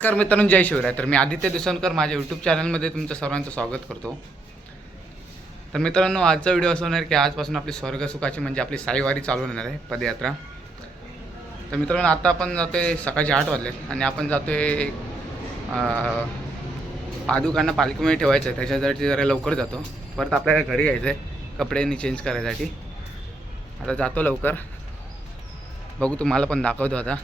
नमस्कार मित्रांनो, जय शिवराय. तर मी आदित्य दिसणकर माझ्या यूट्यूब चॅनलमध्ये तुमचं सर्वांचं स्वागत करतो. तर मित्रांनो, आजचा व्हिडिओ असं होणार की आजपासून आपली स्वर्गसुखाची म्हणजे आपली साईवारी चालू होणार आहे, पदयात्रा. तर मित्रांनो, आता आपण जातो आहे सकाळचे 8 वाजले आणि आपण जातो आहे पादुकांना पालखीमध्ये ठेवायचं आहे. त्याच्यासाठी जरा लवकर जातो. परत आपल्याला घरी यायचं आहे कपड्यांनी चेंज करायसाठी. आता जातो लवकर, बघू तुम्हाला पण दाखवतो आता.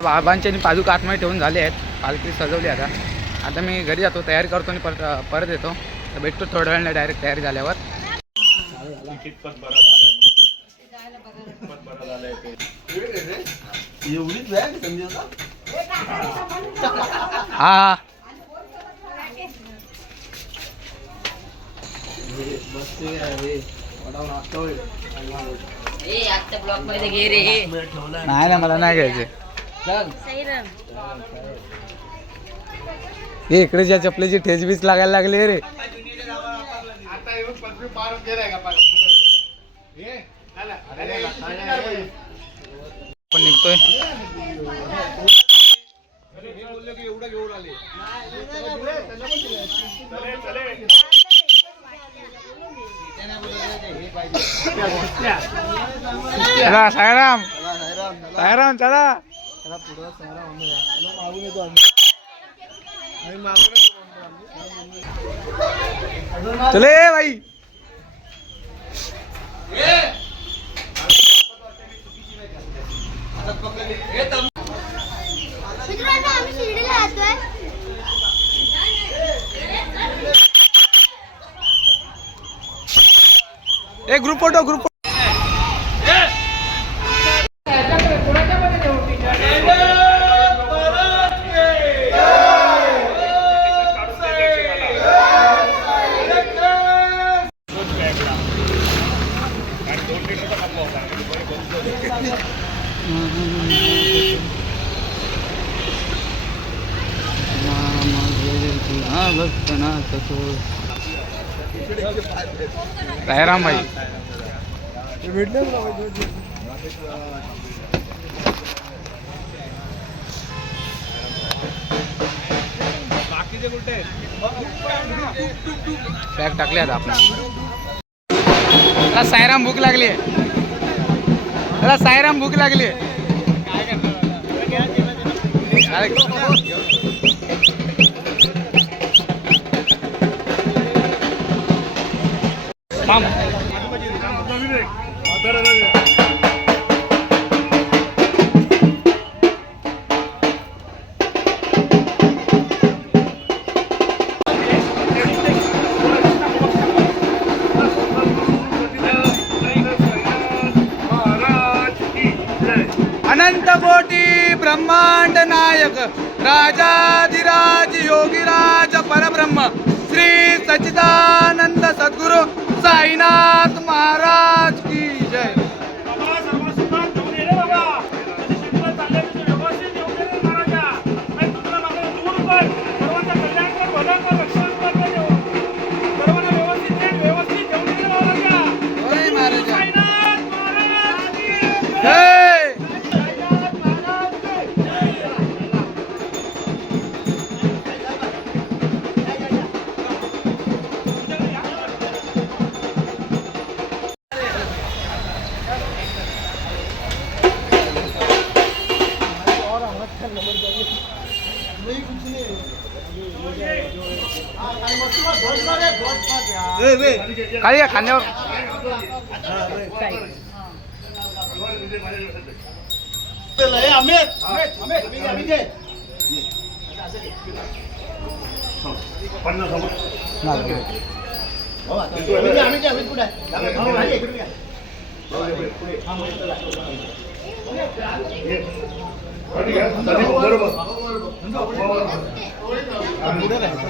बाबांच्या पादुका आतमध्ये ठेवून झाले आहेत, पालखी सजवली. आता मी घरी जातो, तयारी करतो आणि परत येतो. तर भेटतो थोड्या वेळाने डायरेक्ट तयारी झाल्यावर. हा नाही ना, मला नाही घ्यायचे. हे इकडे ज्या चपलेची ठेचबीच लागायला लागली रे. पण निघतोय. चला सायराम, सायराम चला. चले भाई. एक group photo, group Bhaktanath Sairam भाई बॅग टाकले आता आपण. साईराम भूक लागली आहे. साईराम भूक लागली आहे. अनंत कोटी ब्रह्मांड नायक राजाधिराज योगीराज परब्रह्म श्री सच्चिदानंद सद्गुरु साईनाथ महाराज की जय. खाली खाण्यावर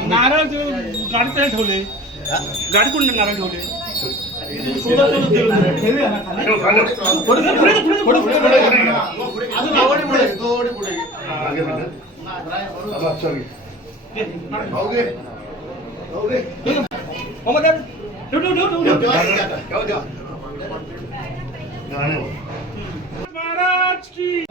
नारळ गाडी ठेवले. गाडी कोण नारळ ठेवले. महाराज की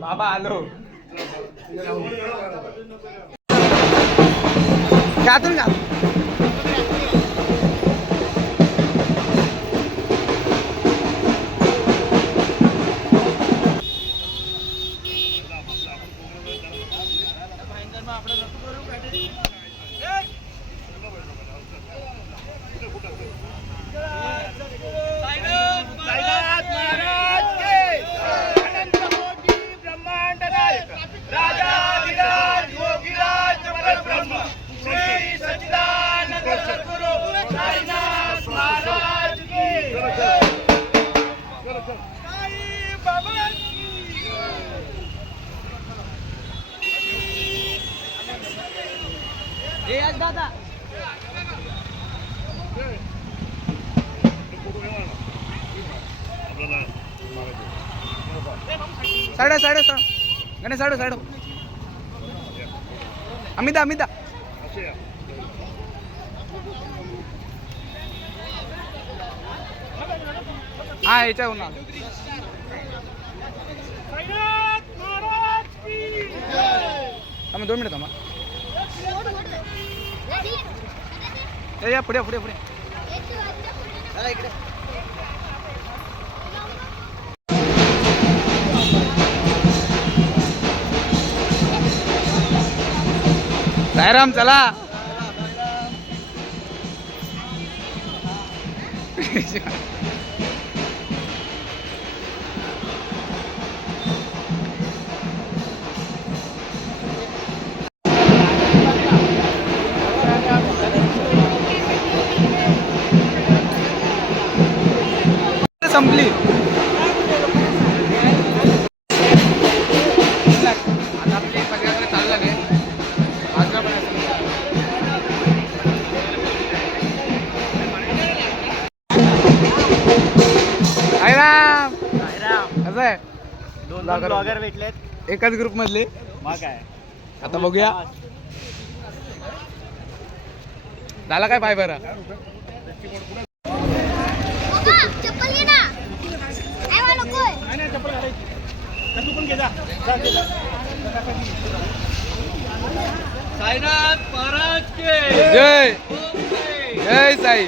बाबा आलो. गातून गा. दादा साडे साडे गणेश साडे साडे अमिता अमिता हा याच्याहून आम्ही 2 मिनिट थांबा. या पुढे पुढे पुढे इकडे. साईराम चला. संपली. ब्लॉगर भेटलेत एकाच ग्रुप मधले. मग काय आता बघूया झाला काय पाय बरं. चप्पल घे ना. नकोय. नाही चप्पल घालायची. तू पण घे जा. साईनाथ महाराज के जय जय साई.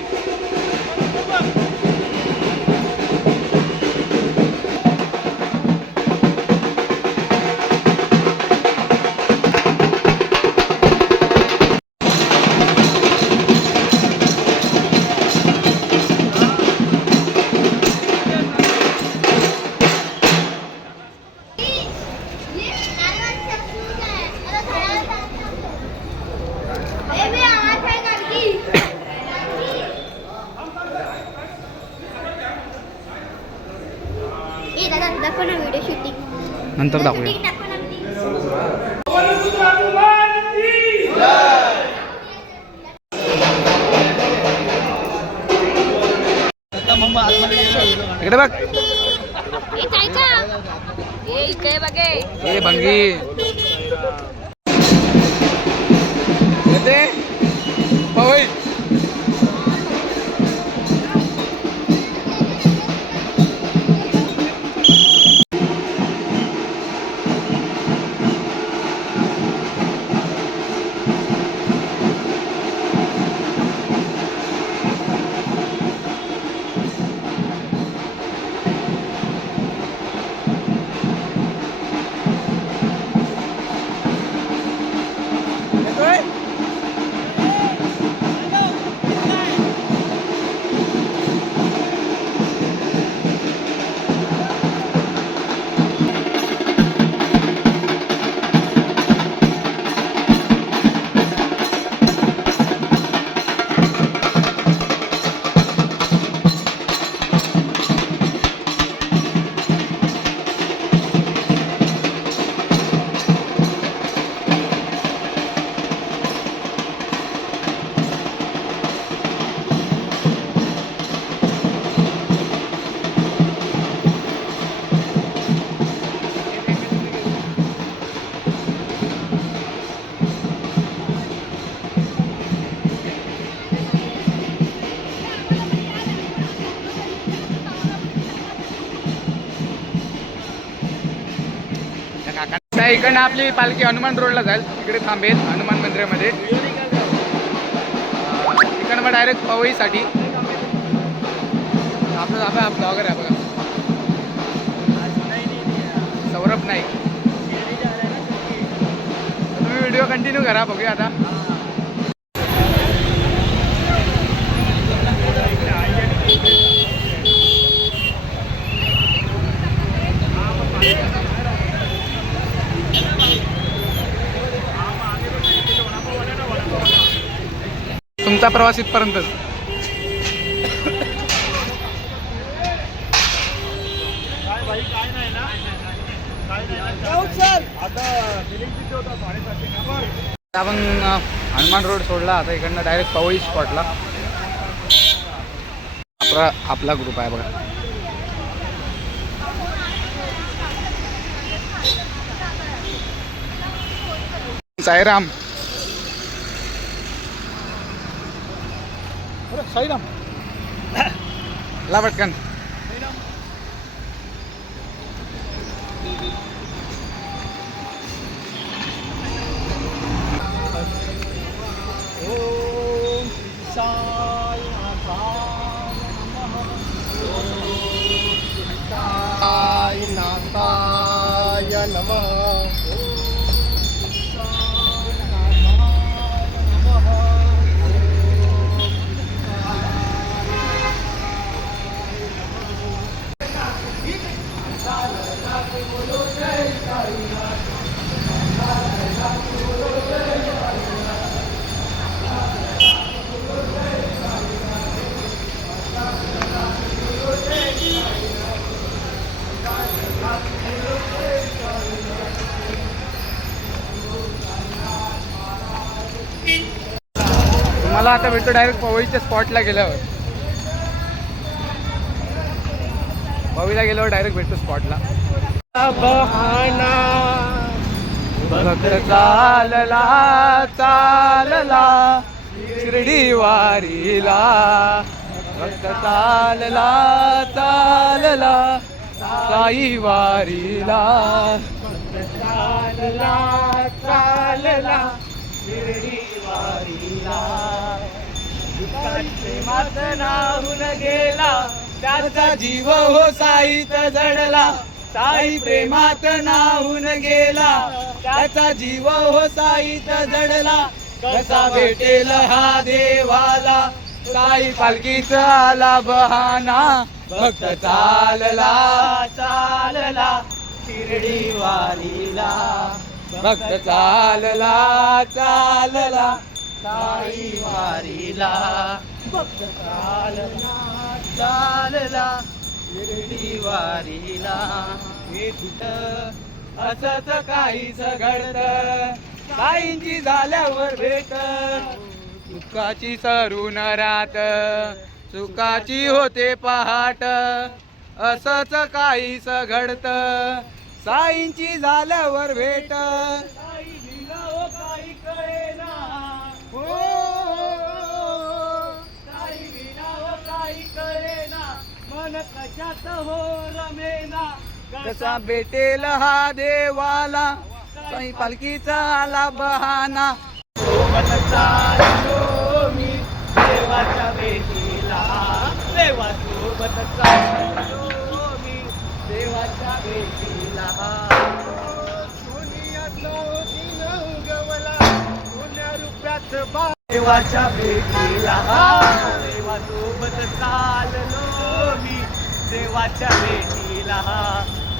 दाखव ना व्हिडिओ शूटिंग. नंतर दाखवूया. इकडे बघ. इकडे बघे. ए भंगी येते पवई. इकडनं आपली पालखी हनुमान रोडला जाईल. तिकडे थांबेल हनुमान मंदिरामध्ये. इकडनं मग डायरेक्ट पवईसाठी. आपलं आपला ब्लॉगर आहे बघा सौरभ नाईक. तुम्ही व्हिडिओ कंटिन्यू करा. बघूया आता. तुमचा प्रवास इथपर्यंतच. आपण हनुमान रोड सोडला. आता इकडनं डायरेक्ट पवई स्पॉटला. आपला ग्रुप आहे बघा. साईराम. साईराम ला पटकन. ओम साईनाथाय नमः. तुम्हाला आता भेटतो डायरेक्ट पवईच्या स्पॉटला गेल्यावर. पवईला गेल्यावर डायरेक्ट भेटतो स्पॉटला. बहाना भक्त चालला चालला शिर्डी वारीला भक्त चालला चालला साई वारीला चालला चालला शिर्डी वारीला प्रेमात नाहून गेला त्याचा जीव हो साईत जडला साई प्रेमात नाहून गेला त्याचा जीव हो साईत जडला कसा भेटेल हा देवाला साई पालखीचा आला बहाना भक्त चालला चालला शिर्डी वारीला भक्त चालला चालला साई वारीला भक्त चालला चालला शिर्डी वारीला हे कुठं असंच काहीच घडतं साईंची झाल्यावर भेट सुखाची सरून रात सुखाची होते पहाट असंच काहीच घडतं साईंची झाल्यावर भेट साई विना हो काही कळेना हो साई विना हो काही कळेना मन कशात हो रमेना कसा भेटेल हा देवाला साई पालखीचा आला बहाना सोबत चाललो मी देवाच्या भेटीला देवा सोबत चाललो मी देवाच्या भेटीला सोनियाचा दिन उगवला सोन्या रूपात देवाच्या भेटीला देवा सोबत चाललो मी देवाच्या भेटीला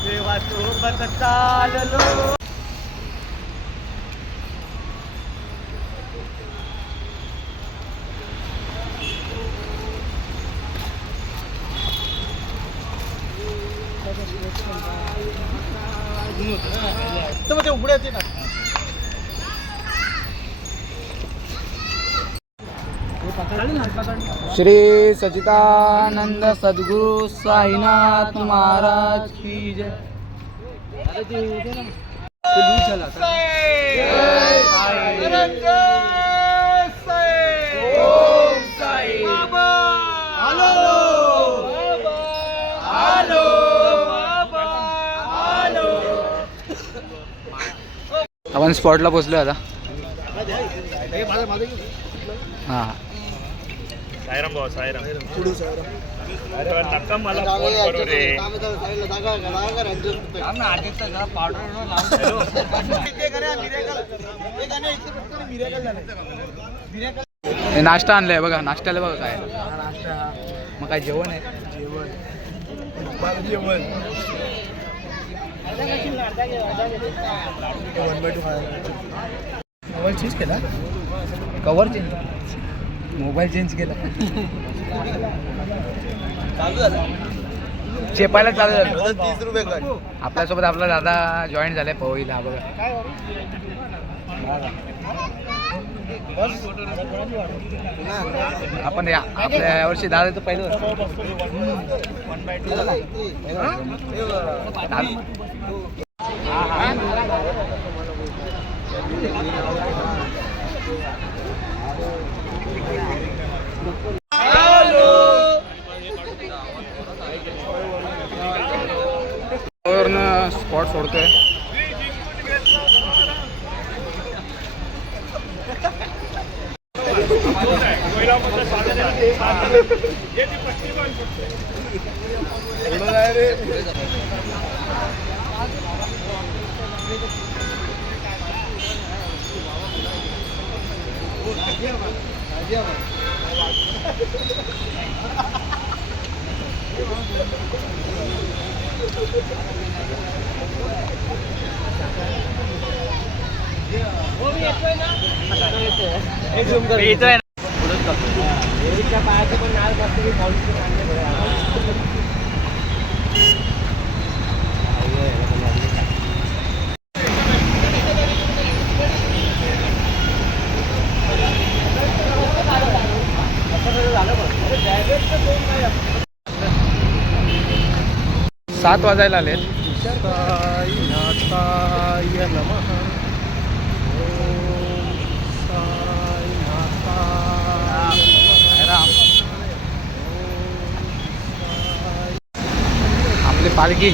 देवा सोबत चाललो श्री सच्चिदानंद सद्गुरु साईनाथ महाराज की जय। आपण स्पॉटला पोहोचलो आता हा साईराम भाऊ साईराम नक्का मला फोन करू रे हे नाश्ता आणलाय बघा नाश्त्याला बघा काय मग काय जेवण आहे कवर चेंज केला कवर चेंज मोबाईल चेंज केला चालू झालं चेपायला चालू झालं 30 रुपये आपल्यासोबत आपला दादा जॉईन झालाय पवईला बघा आपण आपल्या यावर्षी दादा तर पहिलं स्पॉट सोडतोय सात वाजायला आलेत साईनाथाय नमः. ओम साईनाथाय राम आपली पालखी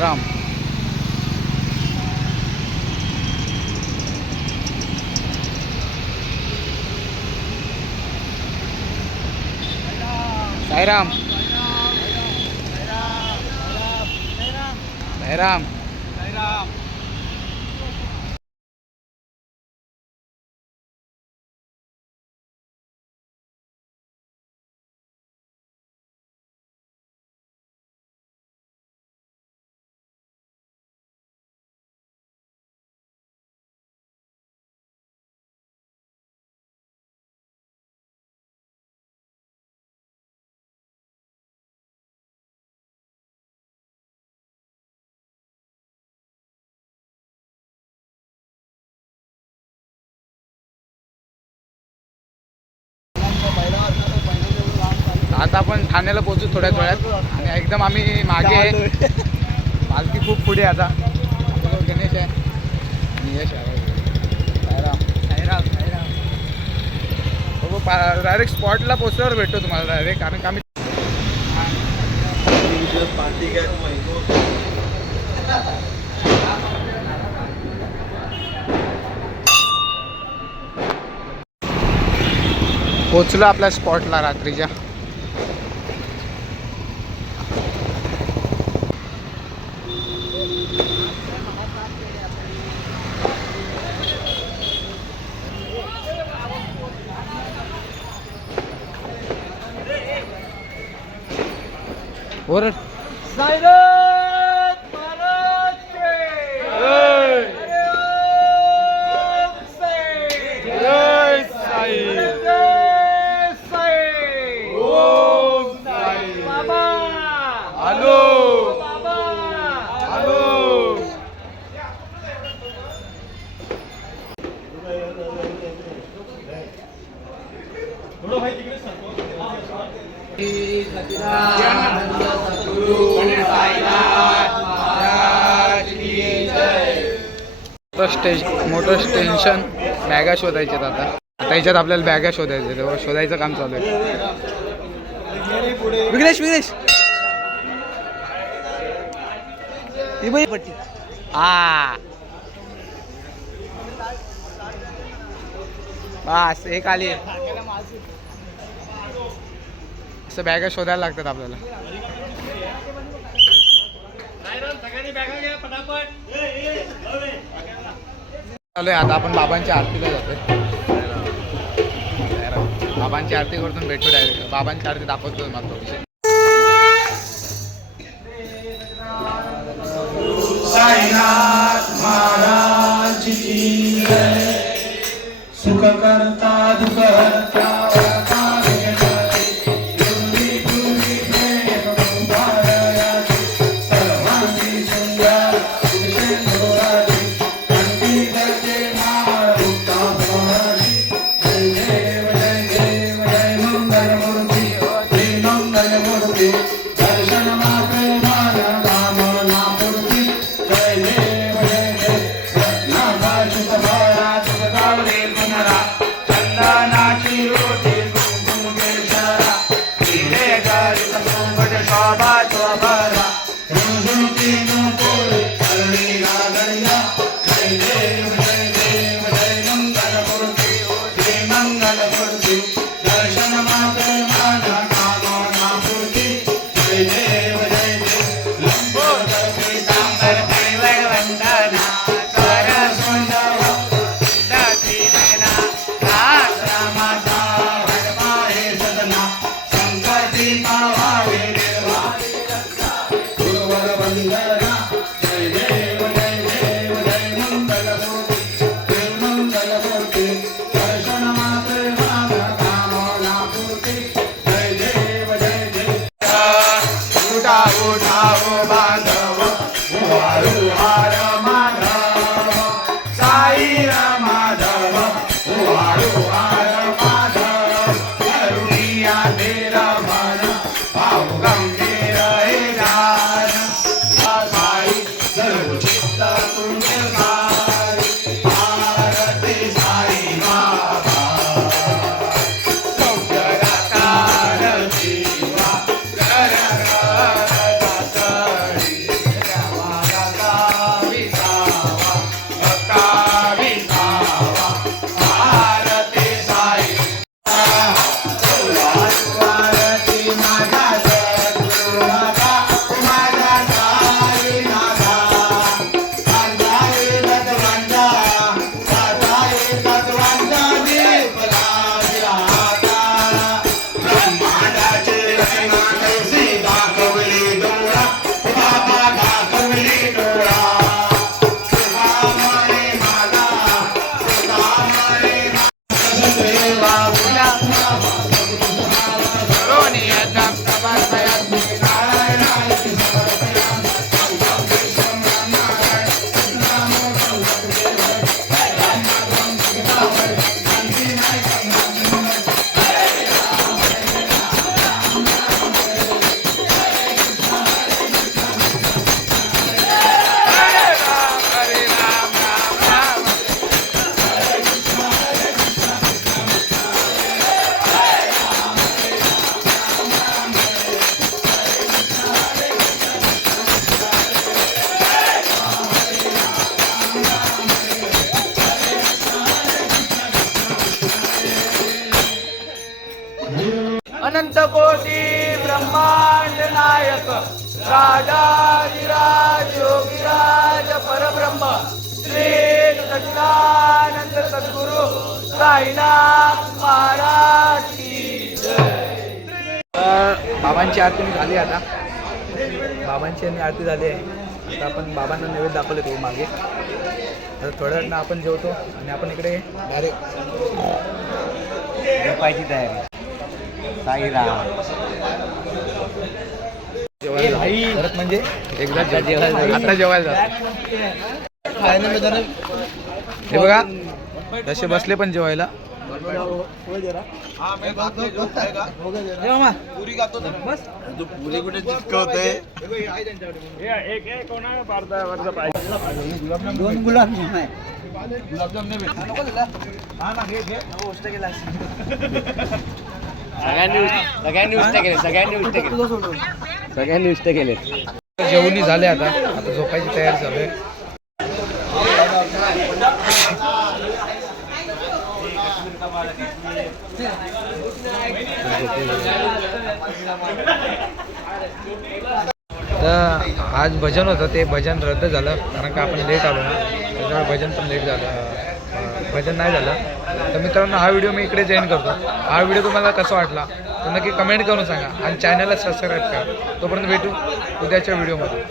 राम साईराम साईराम आता आपण ठाण्याला पोहोचू थोड्याच वेळात आणि एकदम आम्ही मागे आहे. पालखी खूप पुढे आहे आता. आपल्याजवळ गणेश आहे आणि यश आहे. साईराम साईराम साईराम बघू डायरेक्ट स्पॉटला पोचल्यावर भेटतो तुम्हाला डायरेक्ट कारण का आम्ही पोचलो आपल्या स्पॉटला रात्रीच्या. ओरड साईनाथ महाराज के जय साई जय साई ओम साई बाबा हॅलो बाबा हॅलो मोठं टेन्शन बॅगा शोधायचे आता ह्याच्यात आपल्याला बॅगा शोधायचे तेव्हा शोधायचं काम चालू आहे. विघ्नेश विघ्नेश हा बस एक आली असं बॅगा शोधायला लागतात आपल्याला. चालू आहे आता आपण बाबांच्या आरतीला जातोय. बाबांची आरती करतो भेटू डायरेक्ट. बाबांची आरती दाखवतो मात्र विषय. साईनाथ महाराज की जय. सुख करता दुख हरता Bye. अनंत कोटी ब्रह्मांड नायक राजाधिराज योगीराज परब्रह्म श्री सच्चिदानंद सद्गुरु साईनाथ महाराज की जय. बाबांची आरती मी झाली आता. बाबांची आरती झाली आहे. आता आपण बाबांना नैवेद्य दाखवले तो मागे. आता थोड्या वेळानं आपण जेवतो आणि आपण इकडे डायरेक्ट झोपायची तयारी. साईराम. जेवायला परत म्हणजे एकदा जेवायला आता जेवायला जातो. हे बघा जसे बसले पण जेवायला. दोन गुलाबजाम आहे. सगळ्यांनी उष्ट केले. जेवणी झाले आता. आता झोपायची तयारी चालू आहे. तर आज भजन होतं ते भजन रद्द झालं कारण का आपण लेट आलो ना त्याच्यामुळे भजन पण लेट झालं. भजन नाही झालं. तर मित्रांनो हा व्हिडिओ मी इकडे एंड करतो. हा व्हिडिओ तुम्हाला कसा वाटला तर नक्की कमेंट करून सांगा आणि चॅनलला सबस्क्राईब करा. तोपर्यंत भेटू उद्याच्या व्हिडिओमध्ये.